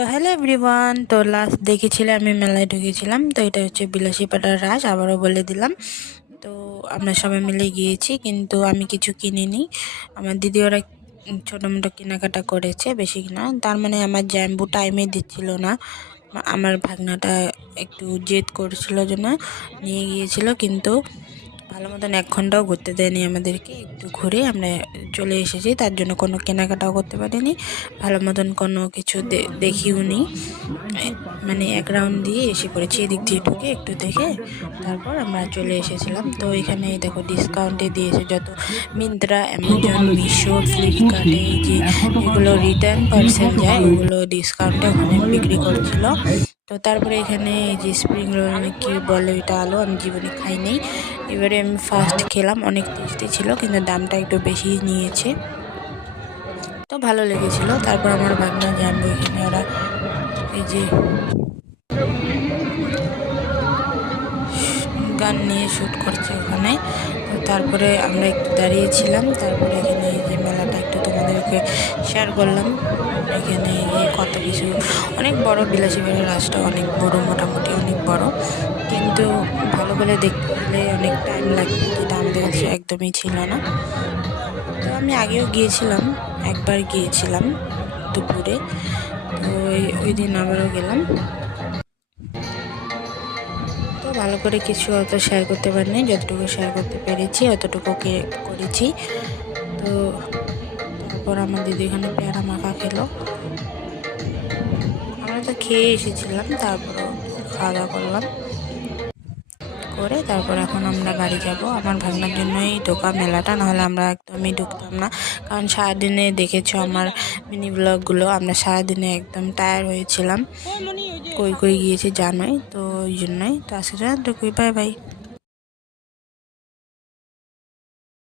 তো hello everyone, তো last দেখেছিলে আমি মেলায় ঢুকেছিলাম। তো এটা হচ্ছে বিলাসীপাড়ার রাস, আবারও বলে দিলাম। তো আমরা সবাই মিলে গিয়েছি, কিন্তু আমি কিছু কিনিনি। আমার দিদি ওরা ছোটো মোটো কেনাকাটা করেছে, বেশি না। তার মানে আমার জ্যাম্বু টাইমে দিচ্ছিল না। আমার ভাগনাটা একটু জেদ করছিল জন্য নিয়ে গিয়েছিল, কিন্তু ভালো মতন 1 ঘন্টাও ঘুরতে দেয়নি আমাদেরকে। একটু ঘুরে আমরা চলে এসেছি, তার জন্য কোনো কেনাকাটাও করতে পারিনি, ভালো মতন কোনো কিছু দেখিও নি। মানে 1 রাউন্ড দিয়ে এসে পড়েছি, এদিক দিয়ে ঢুকে একটু দেখে তারপর আমরা চলে এসেছিলাম। তো এখানে দেখো ডিসকাউন্টে দিয়েছে যত মিন্ত্রা, অ্যামাজন, মিশো, ফ্লিপকার্টে যেগুলো রিটার্ন পার্সেল যায় ওগুলো ডিসকাউন্টে ওখানে বিক্রি করছিল। তো তারপরে এখানে এই যে স্প্রিং রোল কি বলে এটা, আলো আমি জীবনে খাই নেই, এবারে আমি ফার্স্ট খেলাম। অনেক টেস্টি ছিল, কিন্তু দামটা একটু বেশি নিয়েছে, তো ভালো লেগেছিল। তারপর আমার ভাগনা জানবো এখানে ওরা এই যে গান নিয়ে শ্যুট করছে ওখানে। তো তারপরে আমরা একটু দাঁড়িয়েছিলাম, তারপরে এখানে এই যে মেলাটা একটু তোমাদেরকে শেয়ার করলাম। এখানে কত কিছু, অনেক বড় বিলাসীবাড়ির রাস্তা, অনেক বড়, মোটামুটি অনেক বড়, কিন্তু ভালো করে দেখতে গেলে অনেক টাইম লাগবে, যেটা আমাদের কাছে একদমই ছিল না। তো আমি আগেও গিয়েছিলাম, একবার গিয়েছিলাম দুপুরে, তো ওই দিন আবারও গেলাম। তো ভালো করে কিছু অত শেয়ার করতে পারিনি, যতটুকু শেয়ার করতে পেরেছি অতটুকু করেছি। তো তারপর আমার দিদি এখানে পেয়ারা মাখা খেলো, আমরা তো খেয়ে এসেছিলাম, তারপরও খাওয়া দাওয়া করলাম করে তারপর এখন আমরা বাড়ি যাব। আমার ভাগনার জন্যই ঢোকা মেলাটা, নাহলে আমরা একদমই ঢুকতাম না। কারণ সারাদিনে দেখেছো আমার মিনি ব্লগগুলো, আমরা সারাদিনে একদম টায়ার্ড হয়েছিলাম, কই কই গিয়েছি জানোই, তো ওই জন্যই। তো আজকে ঢুকুই, বাই বাই।